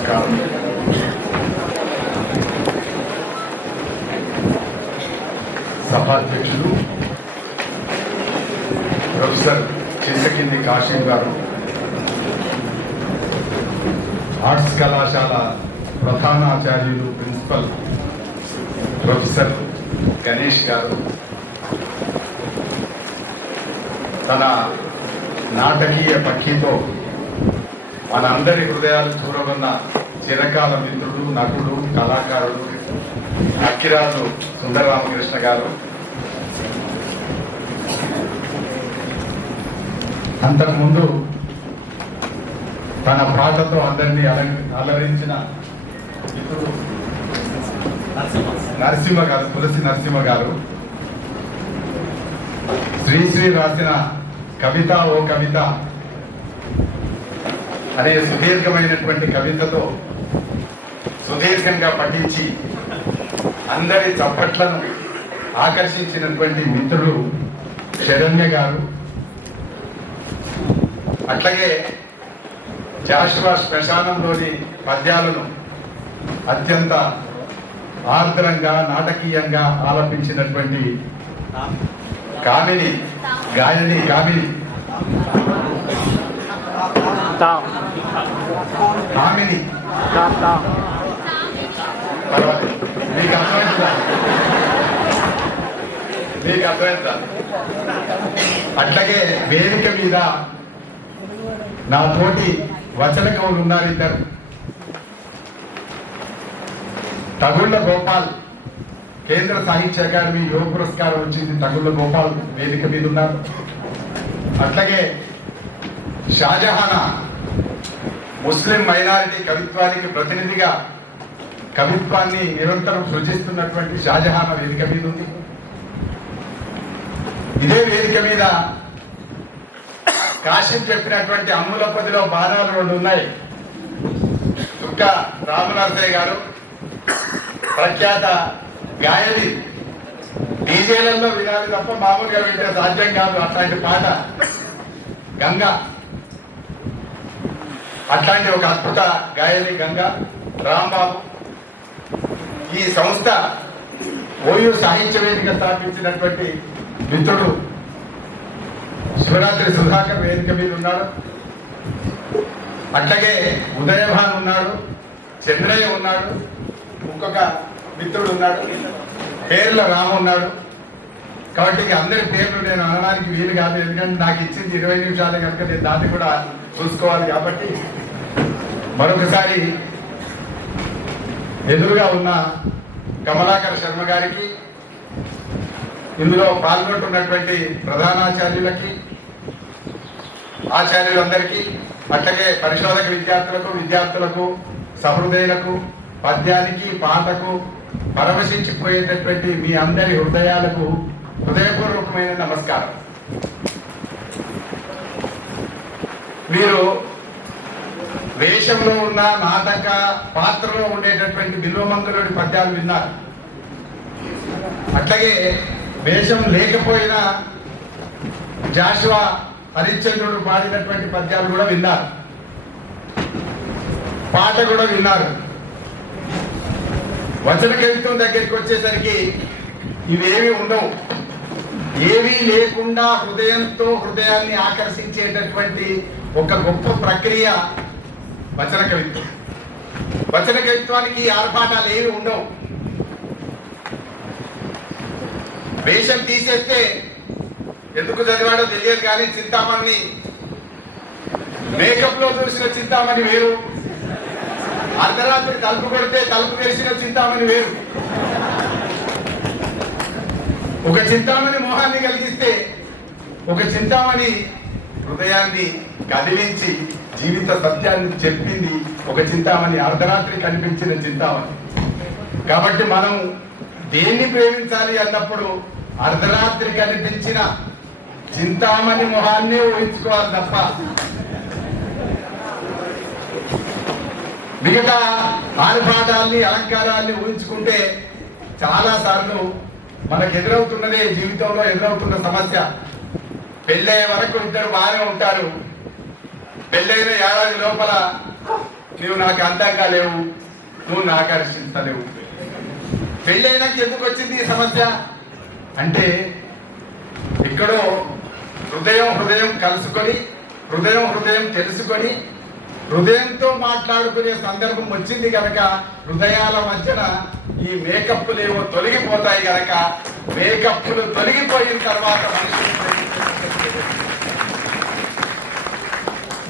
నమస్కారం సభాధ్యక్షులు ప్రొఫెసర్ చిసకింది కాశీం గారు ఆర్ట్స్ కళాశాల ప్రధానాచార్యులు ప్రిన్సిపల్ ప్రొఫెసర్ గణేష్ గారు తన నాటకీయ పక్షితో మనందరి హృదయాలు చూరగొన్న చిరకాల మిత్రుడు నటుడు కళాకారుడు అక్కిరాజు సుందరరామకృష్ణ గారు. అంతకుముందు తన పాటతో అందరినీ అల- అలరించిన మిత్రుడు నరసింహ గారు తులసి నరసింహ గారు. శ్రీశ్రీ రాసిన కవిత ఓ కవిత అనే సుదీర్ఘమైనటువంటి కవితతో సుదీర్ఘంగా పఠించి అందరి చప్పట్లను ఆకర్షించినటువంటి మిత్రుడు శరణ్య గారు. అట్లాగే జాషువా శ్మశానంలోని పద్యాలను అత్యంత ఆర్ద్రంగా నాటకీయంగా ఆలపించినటువంటి కామిని గాయని కామిని తాం. కామిని మీకు అర్థమైందా? మీకు అర్థమైందా? అట్లాగే వేదిక మీద నా తోటి వచన కవులు ఉన్నారు ఇద్దరు. తగుళ్ళ గోపాల్ కేంద్ర సాహిత్య అకాడమీ యువ పురస్కారం వచ్చింది తగుళ్ళ గోపాల్ వేదిక మీద ఉన్నారు. అట్లాగే షాజహానా ముస్లిం మైనారిటీ కవిత్వానికి ప్రతినిధిగా కవిత్వాన్ని నిరంతరం సృజిస్తున్నటువంటి షాజహాన్ వేదిక మీద ఉంది. ఇదే వేదిక మీద కాశీం చెప్పినటువంటి అమ్ములపదిలో బాధాలు బాణాలు రెండు ఉన్నాయి. చుక్క రామనరసయ్య గారు ప్రఖ్యాత గాయని డీజేలలో వినాలి తప్ప మామూలుగా వింటే సాధ్యం కాదు అట్లాంటి పాట. గంగా అట్లాంటి ఒక అద్భుత గాయని గంగ రాంబాబు ఈ సంస్థ ఓయూ సాహిత్య వేదిక స్థాపించినటువంటి మిత్రుడు శివరాత్రి సుధాకర్ వేదిక మీద ఉన్నాడు అట్లాగే ఉదయభాన్ ఉన్నాడు చంద్రయ్య ఉన్నాడు ఇంకొక మిత్రుడు ఉన్నాడు పేర్ల రాము ఉన్నాడు. కాబట్టి ఇక అందరి పేర్లు నేను అనడానికి వీలు కాదు. ఎందుకంటే నాకు ఇచ్చింది ఇరవై నిమిషాలే కనుక నేను దాన్ని కూడా చూసుకోవాలి కాబట్టి మరొకసారి ఎదురుగా ఉన్న కమలాకర్ శర్మ గారికి ఇందులో పాల్గొంటున్నటువంటి ప్రధానాచార్యులకి ఆచార్యులందరికీ అట్లాగే పరిశోధక విద్యార్థులకు విద్యార్థులకు సహృదయులకు పద్యానికి పాటకు పరవశించిపోయేటటువంటి మీ అందరి హృదయాలకు హృదయపూర్వకమైన నమస్కారం. మీరు వేషంలో ఉన్న నాటక పాత్రలో ఉండేటటువంటి బిల్వమందులోని పద్యాలు విన్నారు. అట్లాగే వేషం లేకపోయినా జాషువా హరిశ్చంద్రుడు పాడినటువంటి పద్యాలు కూడా విన్నారు. పాట కూడా విన్నారు. వచన కవిత్వం దగ్గరికి వచ్చేసరికి ఇవేమి ఉండవు. ఏమీ లేకుండా హృదయంతో హృదయాన్ని ఆకర్షించేటటువంటి ఒక గొప్ప ప్రక్రియ వచన కవిత్వం. వచన కవిత్వానికి ఆర్భాటాలు ఏమి ఉండవు. వేషం తీసేస్తే ఎందుకు చదివాడో తెలియదు కానీ చింతామణి మేకప్లో చూసిన చింతామణి వేరు. అర్ధరాత్రి తలుపు కొడితే తలుపు తెరిచిన చింతామణి వేరు. ఒక చింతామణి మోహాన్ని కలిగిస్తే ఒక చింతామణి హృదయాన్ని కదిలించి జీవిత సత్యాన్ని చెప్పింది ఒక చింతామణి. అర్ధరాత్రి కనిపించిన చింతామణి. కాబట్టి మనం దేన్ని ప్రేమించాలి అన్నప్పుడు అర్ధరాత్రి కనిపించిన చింతామణి మొహాన్నే ఊహించుకోవాలి తప్ప. మిగతా ఆర్భాటాల్ని అలంకారాల్ని ఊహించుకుంటే చాలా సార్లు మనకు ఎదురవుతున్నదే జీవితంలో ఎదురవుతున్న సమస్య. పెళ్ళయ్యే వరకు ఇద్దరు బాగానే ఉంటారు. పెళ్ళైన ఏడాది లోపల నువ్వు నాకు అందంగా లేవు నువ్వు నాకు ఆకర్షించలేవు పెళ్ళైనాక ఎందుకు వచ్చింది ఈ సమస్య? అంటే ఎక్కడో హృదయం హృదయం కలుసుకొని హృదయం హృదయం తెలుసుకొని హృదయంతో మాట్లాడుకునే సందర్భం వచ్చింది కనుక హృదయాల మధ్యన ఈ మేకప్లు ఏవో తొలగిపోతాయి కనుక మేకప్లు తొలగిపోయిన తర్వాత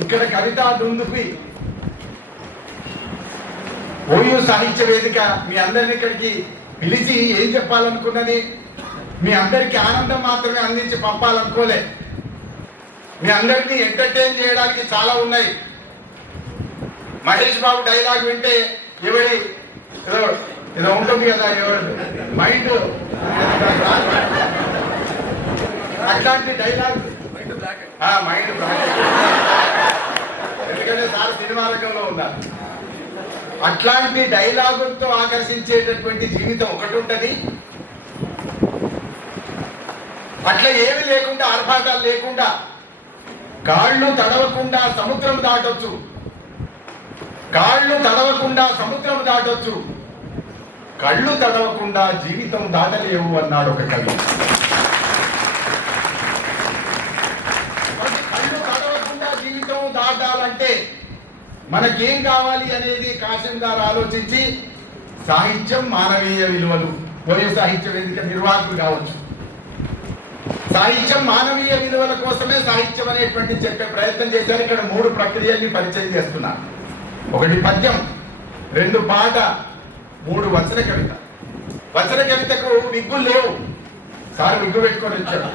ఇక్కడ కవిత దుందుపి ఓయూ సాహిత్య వేదిక మీ అందరిని ఇక్కడికి పిలిచి ఏం చెప్పాలనుకున్నది? మీ అందరికీ ఆనందం మాత్రమే అందించి పంపాలనుకోలే. మీ అందరినీ ఎంటర్టైన్ చేయడానికి చాలా ఉన్నాయి. మహేష్ బాబు డైలాగ్ వింటే ఎవడి ఏదో ఏదో ఉంటుంది కదా ఎవరు? మైండ్. అట్లాంటి డైలాగ్. మైండ్ ఎందుకంటే సార్ సినిమా రంగంలో ఉన్నారు. అట్లాంటి డైలాగులతో ఆకర్షించేటటువంటి జీవితం ఒకటి ఉంటుంది. అట్లా ఏమి లేకుండా ఆర్భాటాలు లేకుండా కాళ్ళు తడవకుండా సముద్రం దాటొచ్చు. కాళ్ళు తడవకుండా సముద్రం దాటొచ్చు. కళ్ళు తడవకుండా జీవితం దాటలేవు అన్నాడు ఒక కవి. కళ్ళు తడవకుండా జీవితం దాటాలంటే మనకేం కావాలి అనేది కాశం గారు ఆలోచించి సాహిత్యం మానవీయ విలువలు. పోయే సాహిత్య వేదిక నిర్వాహకులు కావచ్చు. సాహిత్యం మానవీయ విలువల కోసమే సాహిత్యం అనేటువంటి చెప్పే ప్రయత్నం చేశారు. ఇక్కడ మూడు ప్రక్రియల్ని పరిచయం చేస్తున్నారు ఒకటి పద్యం రెండు పాట మూడు వచన కవిత. వచన కవితకు విగ్గులు లేవు. సార్ విగ్గు పెట్టుకొని వచ్చాడు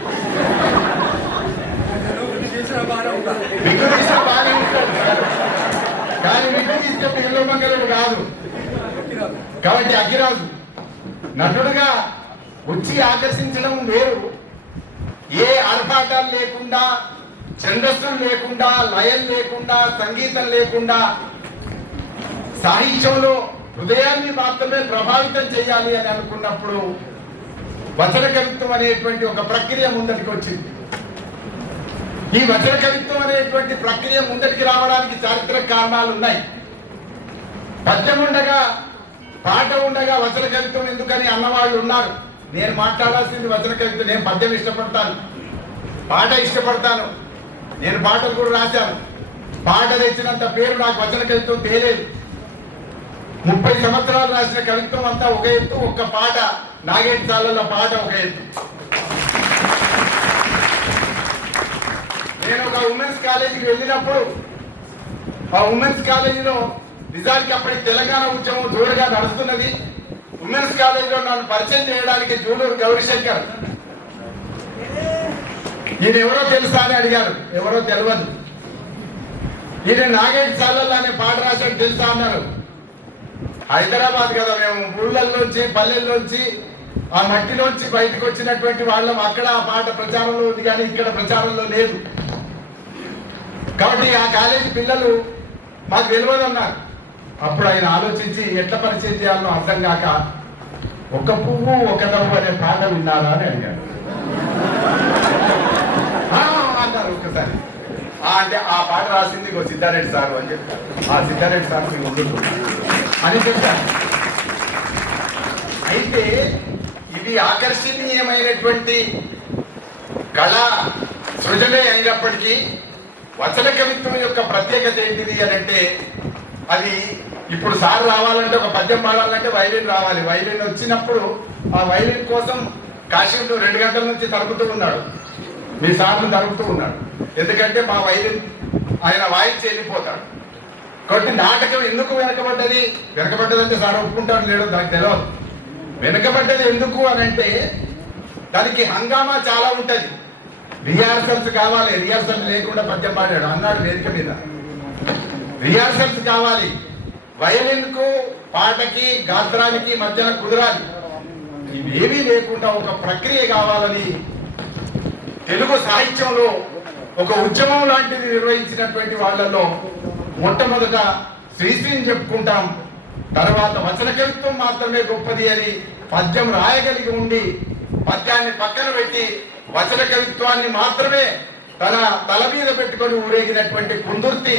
విగ్గు తీసిన బాగా ఉంటాడు. కానీ విగ్గు తీసిన పిల్లల కాదు. కాబట్టి అగ్గిరాజు నటుడుగా వచ్చి ఆకర్షించడం వేరు. ఏ ఆర్భాటాలు లేకుండా ఛందస్సులు లేకుండా లయం లేకుండా సంగీతం లేకుండా సాహిత్యంలో హృదయాన్ని మాత్రమే ప్రభావితం చేయాలి అని అనుకున్నప్పుడు వచన కవిత్వం అనేటువంటి ఒక ప్రక్రియ ముందటికి వచ్చింది. ఈ వచన కవిత్వం అనేటువంటి ప్రక్రియ ముందటికి రావడానికి చారిత్రక కారణాలు ఉన్నాయి. పద్యం ఉండగా పాట ఉండగా వచన కవిత్వం ఎందుకని అన్నవాళ్ళు ఉన్నారు? నేను మాట్లాడాల్సింది వచన కవిత్వం. నేను పద్యం ఇష్టపడతాను. పాట ఇష్టపడతాను. నేను పాటలు కూడా రాశాను. పాట తెచ్చినంత పేరు నాకు వచన కవిత్వం తేలేదు. ముప్పై సంవత్సరాలు రాసిన కవిత్వం అంతా ఒక ఎత్తు ఒక్క పాట నాగేటి చాలల పాట ఒక ఎత్తు. నేను ఒక ఉమెన్స్ కాలేజీకి వెళ్ళినప్పుడు ఆ ఉమెన్స్ కాలేజీలో నిజానికి అప్పటికి తెలంగాణ ఉద్యమం జోరుగా నడుస్తున్నది. ఉమెన్స్ కాలేజీలో నన్ను పరిచయం చేయడానికి జూలూరు గౌరీశంకర్. ఈయన ఎవరో తెలుసా అని అడిగారు ఎవరో తెలియదు ఈయన నాగేటి చాలల్ అనే పాట రాశాడు తెలుసా అన్నారు. హైదరాబాద్ కదా మేము. ఊళ్ళల్లోంచి పల్లెల్లోంచి ఆ మట్టిలోంచి బయటకు వచ్చినటువంటి వాళ్ళం. అక్కడ ఆ పాట ప్రచారంలో ఉంది కానీ ఇక్కడ ప్రచారంలో లేదు. కాబట్టి ఆ కాలేజీ పిల్లలు మాకు తెలియదు అన్నారు. అప్పుడు ఆయన ఆలోచించి ఎట్లా పరిచయం చేయాలో అర్థం కాక ఒక పువ్వు ఒక నవ్వు అనే పాట విన్నారా అని అడిగాడు. అన్నారు ఒకసారి అంటే ఆ పాట రాసింది ఇంకో సిద్ధారెడ్డి సార్ అని చెప్పి ఆ సిద్ధారెడ్డి సార్ మీకు ఉండదు అని చెప్పారు అయితే ఇది ఆకర్షణీయమైనటువంటి కళ సృజనే అయినప్పటికీ వచన కవిత్వం యొక్క ప్రత్యేకత ఏంటిది అని అంటే అది ఇప్పుడు సార్ రావాలంటే ఒక పద్యం పాడాలంటే వైలిన్ రావాలి. వైలిన్ వచ్చినప్పుడు ఆ వైలిన్ కోసం కాశీలో రెండు గంటల నుంచి తరుపుతూ ఉన్నాడు. మీ సార్ని తరుపుతూ ఉన్నాడు. ఎందుకంటే మా వైలిన్ ఆయన వాయించి వెళ్ళిపోతాడు కాబట్టి నాటకం ఎందుకు వెనకబడ్డది? వెనకబడ్డదంటే సార్ ఒప్పుకుంటాడు లేడో దానికి తెలియదు వెనకబడ్డది ఎందుకు అని అంటే దానికి హంగామా చాలా ఉంటుంది. రిహార్సల్స్ కావాలి రిహార్సల్స్ లేకుండా పద్యం పాడాడు అన్నాడు వేదిక మీద. రిహార్సల్స్ కావాలి. వయలిన్కు పాటకి గాత్రానికి మధ్యన కుదరాలి. ఇవేమీ లేకుండా ఒక ప్రక్రియ కావాలని తెలుగు సాహిత్యంలో ఒక ఉద్యమం లాంటిది నిర్వహించినటువంటి వాళ్ళలో మొట్టమొదట శ్రీశ్రీని చెప్పుకుంటాం. తర్వాత వచన కవిత్వం మాత్రమే గొప్పది అని పద్యం రాయగలిగి ఉండి పద్యాన్ని పక్కన పెట్టి వచన కవిత్వాన్ని మాత్రమే తన తల మీద పెట్టుకొని ఊరేగినటువంటి కుందుర్తి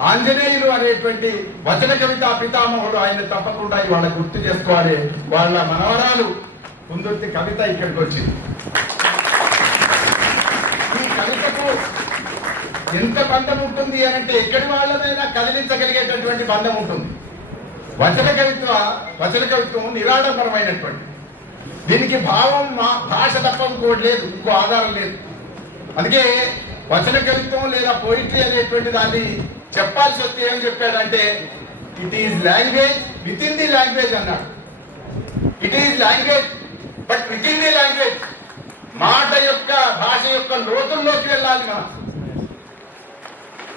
ఆంజనేయులు అనేటువంటి వచన కవిత పితామహుడు ఆయన తప్పకుండా ఇవాళ గుర్తు చేసుకోవాలి. వాళ్ళ మనవరాలు కుందుర్తి కవిత ఇక్కడికి వచ్చింది ఈ కవితకు ఎంత బంధం ఉంటుంది అని అంటే ఎక్కడి వాళ్ళనైనా కదిలించగలిగేటటువంటి బంధం ఉంటుంది. వచన కవిత్వ వచన కవిత్వం నిరాడంబరమైనటువంటి. దీనికి భావం మా- భాష తప్ప ఇంకోటి లేదు ఇంకో ఆధారం లేదు. అందుకే వచన కవిత్వం లేదా పోయిట్రీ అనేటువంటి దాన్ని చెప్పాల్సి వస్తే ఏం చెప్పాడంటే it is language within the language అన్నాడు. It is language but within the language మాట యొక్క భాష యొక్క లోతుల్లోకి వెళ్ళాలి మనం.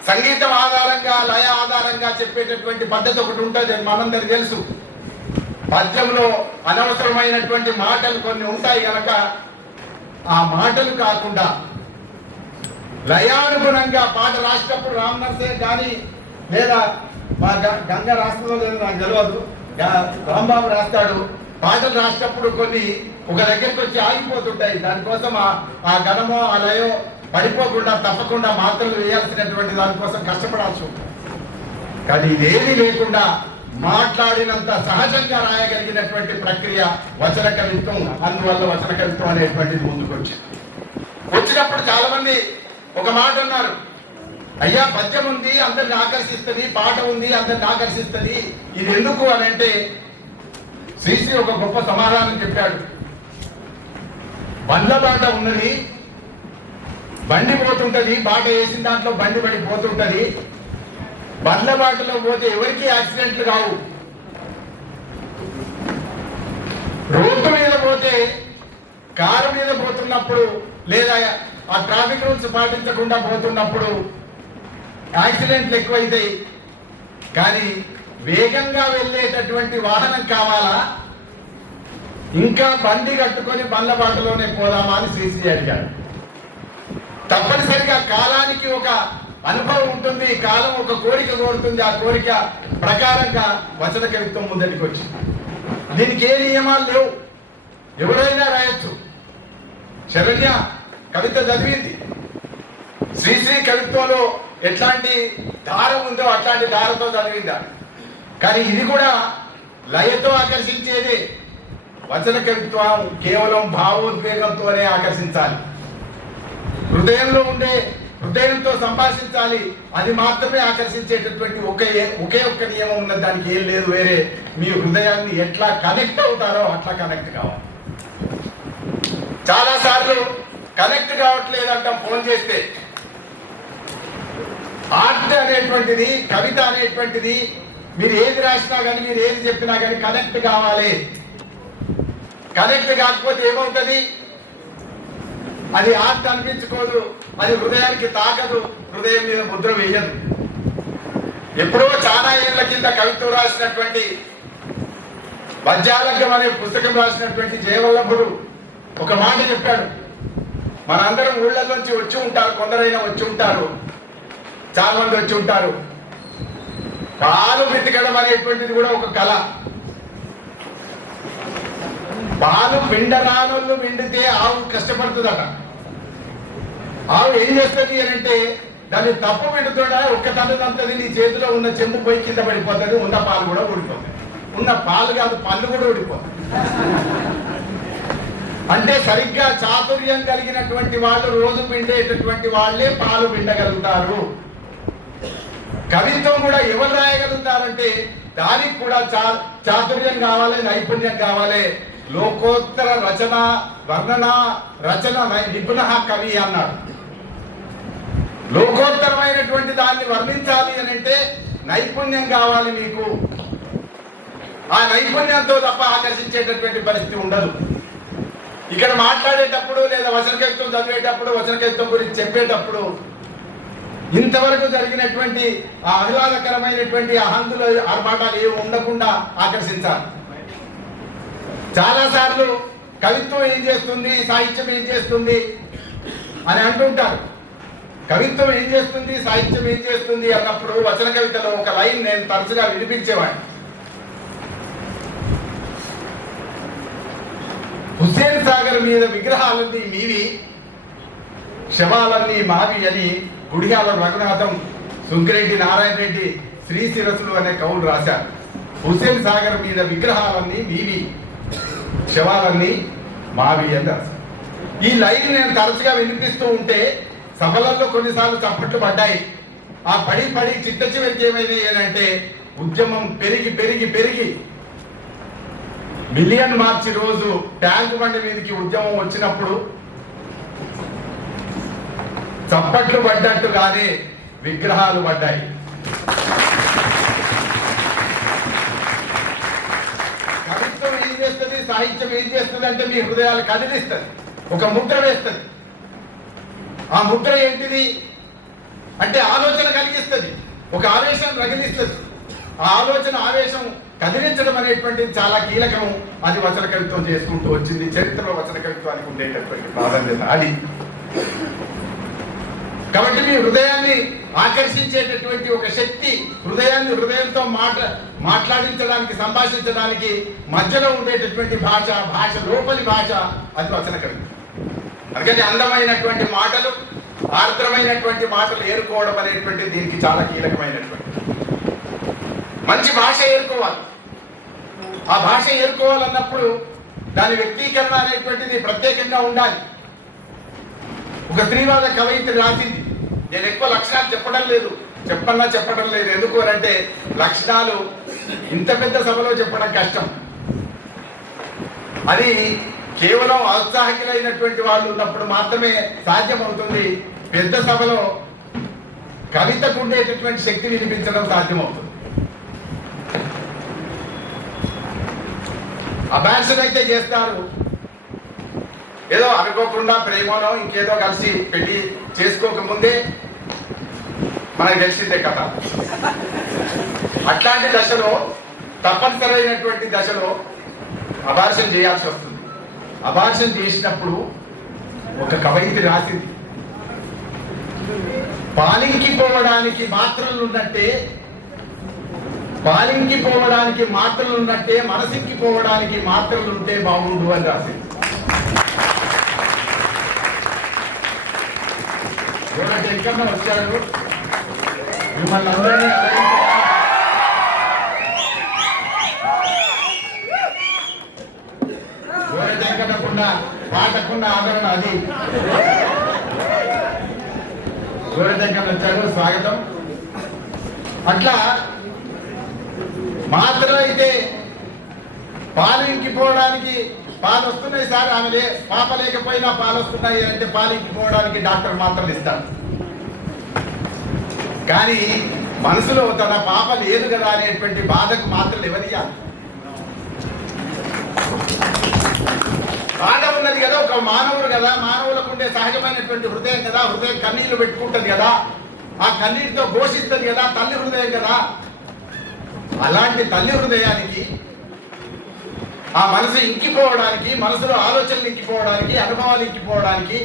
సంగీతం ఆధారంగా లయ ఆధారంగా చెప్పేటటువంటి పద్ధతి ఒకటి ఉంటుంది అది మనందరికి తెలుసు. పద్యంలో అనవసరమైనటువంటి మాటలు కొన్ని ఉంటాయి కనుక ఆ మాటలు కాకుండా లయానుగుణంగా పాట రాసినప్పుడు రామ్ నర్సే కానీ లేదా మా గ- గంగ రాస్తుందో లేదో నాకు తెలియదు రాంబాబు రాస్తాడు. పాటలు రాసినప్పుడు కొన్ని ఒక దగ్గరికి వచ్చి ఆగిపోతుంటాయి. దానికోసం ఆ- ఆ గణమో ఆ లయో పడిపోకుండా తప్పకుండా మాత్రలు వేయాల్సినటువంటి దానికోసం కష్టపడాల్సి ఉంటుంది. కానీ ఇదేమీ లేకుండా మాట్లాడినంత సహజంగా రాయగలిగినటువంటి ప్రక్రియ వచన కవిత్వం అందువల్ల వచన కవిత్వం అనేటువంటిది ముందుకు వచ్చింది. వచ్చినప్పుడు చాలా మంది ఒక మాట అన్నారు అయ్యా పద్యం ఉంది అందరిని ఆకర్షిస్తుంది పాట ఉంది అందరిని ఆకర్షిస్తుంది ఇది ఎందుకు? అని అంటే శ్రీశ్రీ ఒక గొప్ప సమాధానం చెప్పాడు. బండ్ల బాట ఉన్నది బండి పోతుంటది బాట వేసిన దాంట్లో బండి పడి పోతుంటది. బండ్ల బాటలో పోతే ఎవరికి యాక్సిడెంట్లు కావు? రోడ్డు మీద పోతే కారు మీద పోతున్నప్పుడు లేదా ఆ ట్రాఫిక్ రూల్స్ పాటించకుండా పోతున్నప్పుడు యాక్సిడెంట్లు ఎక్కువైతాయి. కానీ వేగంగా వెళ్ళేటటువంటి వాహనం కావాలా? ఇంకా బండి కట్టుకొని బండ్ల బాటలోనే పోదామా అని శ్రీశ్రీ అడిగాడు తప్పనిసరిగా కాలానికి ఒక అనుభవం ఉంటుంది కాలం ఒక కోరిక కోరుతుంది. ఆ కోరిక ప్రకారంగా వచన కవిత్వం ముందరికి వచ్చింది. దీనికి ఏ నియమాలు లేవు. ఎవరైనా రాయొచ్చు. శరణ్య కవిత చదివింది. శ్రీశ్రీ కవిత్వంలో ఎట్లాంటి దారం ఉందో అట్లాంటి దారతో చదివిందా? కానీ ఇది కూడా లయతో ఆకర్షించేదే. వచన కవిత్వం కేవలం భావోద్వేగంతోనే ఆకర్షించాలి. హృదయంలో ఉండే హృదయంతో సంభాషించాలి. అది మాత్రమే ఆకర్షించేటటువంటి ఒకే ఒకే ఒక్క నియమం ఉన్నది దానికి ఏం లేదు. వేరే మీ హృదయాన్ని ఎట్లా కనెక్ట్ అవుతారో అట్లా కనెక్ట్ కావాలి. చాలా సార్లు కనెక్ట్ కావట్లేదు అంటాం ఫోన్ చేస్తే. ఆర్ట్ అనేటువంటిది కవిత అనేటువంటిది మీరు ఏది రాసినా కానీ మీరు ఏది చెప్పినా కానీ కనెక్ట్ కావాలి. కనెక్ట్ కాకపోతే ఏమవుతుంది? అది ఆర్ట్ అనిపించుకోదు అది హృదయానికి తాకదు హృదయం మీద ముద్ర వేయదు. ఎప్పుడో చాలా ఏళ్ళ కింద కవిత్వం రాసినటువంటి వజ్రాలగ్గం అనే పుస్తకం రాసినటువంటి జయవల్లభుడు ఒక మాట చెప్పాడు. మనందరం ఊళ్ళలోంచి వచ్చి ఉంటారు కొందరైనా వచ్చి ఉంటారు చాలా మంది వచ్చి ఉంటారు. పాలు వెతకడం అనేటువంటిది కూడా ఒక కళ. పాలు పిండరానోళ్ళు పిండితే ఆవు కష్టపడుతుందట. ఆవిడ ఏం చేస్తుంది అని అంటే దాన్ని తప్పు పిండుతుందా ఒక్క తండ్రి నీ చేతిలో ఉన్న చెంబు పోయి కింద పడిపోతుంది ఉన్న పాలు కూడా ఊడిపోతుంది ఉన్న పాలు కాదు పళ్ళు కూడా ఊడిపోతుంది అంటే సరిగ్గా చాతుర్యం కలిగినటువంటి వాళ్ళు రోజు పిండేటటువంటి వాళ్ళే పాలు పిండగలుగుతారు. కవిత్వం కూడా ఎవరు రాయగలుగుతారంటే దానికి కూడా చా చాతుర్యం కావాలి నైపుణ్యం కావాలి. లోకోత్తర రచన వర్ణన రచన నిపుణ కవి అన్నాడు. లోకోత్తరమైనటువంటి దాన్ని వర్ణించాలి అని అంటే నైపుణ్యం కావాలి మీకు. ఆ నైపుణ్యంతో తప్ప ఆకర్షించేటటువంటి పరిస్థితి ఉండదు. ఇక్కడ మాట్లాడేటప్పుడు లేదా వచన కవిత్వం చదివేటప్పుడు వచన కవిత్వం గురించి చెప్పేటప్పుడు ఇంతవరకు జరిగినటువంటి ఆ ఆహ్లాదకరమైనటువంటి అహంతుల ఆర్భాటాలు ఏమి ఉండకుండా ఆకర్షించాలి. చాలా సార్లు కవిత్వం ఏం చేస్తుంది సాహిత్యం ఏం చేస్తుంది అని అంటుంటారు. కవిత్వం ఏం చేస్తుంది? సాహిత్యం ఏం చేస్తుంది? అన్నప్పుడు వచన కవితలో ఒక లైన్ నేను తరచుగా వినిపించేవాడిని. హుస్సేన్ సాగర్ మీద విగ్రహాలన్నీ మీవి శవాలన్నీ మావి అని గుడియాల రఘునాథం సుంకిరెడ్డి నారాయణ రెడ్డి శ్రీ శిరసులు అనే కవులు రాశారు. హుస్సేన్ సాగర్ మీద విగ్రహాలన్నీ మీవి శవాలన్నీ మావి అని రాశారు. ఈ లైన్ నేను తరచుగా వినిపిస్తూ ఉంటే సభలలో కొన్నిసార్లు చప్పట్లు పడ్డాయి. ఆ పడి పడి చిట్ట చివరికి ఏమైంది అంటే ఉద్యమం పెరిగి పెరిగి పెరిగి మిలియన్ మార్చి రోజు ట్యాంక్ బండి మీదకి ఉద్యమం వచ్చినప్పుడు చప్పట్లు పడ్డట్టుగానే విగ్రహాలు పడ్డాయి. కవిత్వం ఏం చేస్తుంది? సాహిత్యం ఏం చేస్తుంది అంటే మీ హృదయాలు కదిలిస్తుంది. ఒక ముద్ర వేస్తుంది. ఆ ముద్ర ఏంటిది? అంటే ఆలోచన కలిగిస్తుంది. ఒక ఆవేశం రగిలిస్తుంది. ఆ ఆలోచన ఆవేశం కదిలించడం అనేటువంటిది చాలా కీలకము. అది వచన కవిత్వం చేసుకుంటూ వచ్చింది. చరిత్రలో వచన కవిత్వానికి ఉండేటటువంటి ప్రాధాన్యత అది. కాబట్టి మీ హృదయాన్ని ఆకర్షించేటటువంటి ఒక శక్తి హృదయాన్ని హృదయంతో మాట మాట్లాడించడానికి సంభాషించడానికి మధ్యలో ఉండేటటువంటి భాష భాష లోపలి భాష అది వచన కవిత్వం. అందుకని అందమైనటువంటి మాటలు ఆర్ద్రమైనటువంటి మాటలు ఏరుకోవడం అనేటువంటి దీనికి చాలా కీలకమైనటువంటి మంచి భాష ఏరుకోవాలి. ఆ భాష ఏరుకోవాలన్నప్పుడు దాని వ్యక్తీకరణ అనేటువంటిది ప్రత్యేకంగా ఉండాలి. ఒక స్త్రీవాద కవయిత్రి రాసింది. నేను ఎక్కువ లక్షణాలు చెప్పడం లేదు. చెప్పన్నా చెప్పడం లేదు. ఎందుకు అని అంటే లక్షణాలు ఇంత పెద్ద సభలో చెప్పడం కష్టం. అది కేవలం ఔత్సాహికులైనటువంటి వాళ్ళు ఉన్నప్పుడు మాత్రమే సాధ్యమవుతుంది. పెద్ద సభలో కవితకు ఉండేటటువంటి శక్తి వినిపించడం సాధ్యమవుతుంది. అభ్యాసం అయితే చేస్తారు. ఏదో అనుకోకుండా ప్రేమలో ఇంకేదో కలిసి పెళ్ళి చేసుకోకముందే మనకు తెలిసిందే కథ. అట్లాంటి దశలో తప్పనిసరైనటువంటి దశలో అబార్షన్ చేయాల్సి వస్తుంది. అభాషణ చేసినప్పుడు ఒక కవయిత్రి రాసింది. పాలింకిపోవడానికి మాత్రలు ఉన్నట్టే పాలింకిపోవడానికి మాత్రలు ఉన్నట్టే మనసింకి పోవడానికి మాత్రలు ఉంటే బాగుండు అని రాసింది. చూడండి ఎక్కడ వచ్చాడు మిమ్మల్ని అందరినీ అలరించడానికి గోరెటెక్కడకుండా పాటకున్న ఆదరణ అది గోరెటెక్కడ వచ్చాడు స్వాగతం అట్లా మాత్రం అయితే పాలు ఇంకిపోవడానికి పాలు ఆమె పాప లేకపోయినా పాలు వస్తున్నాయి అంటే పాలు పోవడానికి డాక్టర్ మాత్రలు ఇస్తాడు కానీ మనసులో తన పాప లేదు కదా అనేటువంటి బాధకు మాత్రలు ఎవరియాలి బాధ ఉన్నది కదా ఒక మానవుడు కదా మానవులకు ఉండే సహజమైనటువంటి హృదయం కదా హృదయం కన్నీళ్ళు పెట్టుకుంటది కదా ఆ కన్నీటితో ఘోషిస్తుంది కదా తల్లి హృదయం కదా. అలాంటి తల్లి హృదయానికి ఆ మనసు ఇంకిపోవడానికి మనసులో ఆలోచనలు ఇంకిపోవడానికి అనుభవాలు ఇంకిపోవడానికి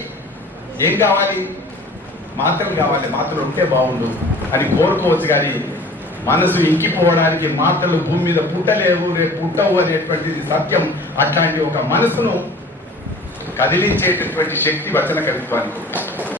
ఏం కావాలి? మాత్రలు కావాలి. మాత్రలు ఉంటే బాగుండు. అని కోరుకోవచ్చు కానీ మనసు ఇంకిపోవడానికి మాత్రలు భూమి మీద పుట్టలేవు రేపు పుట్టవు అనేటువంటిది సత్యం. అట్లాంటి ఒక మనసును కదిలించేటటువంటి శక్తి వచన కవిత్వానికి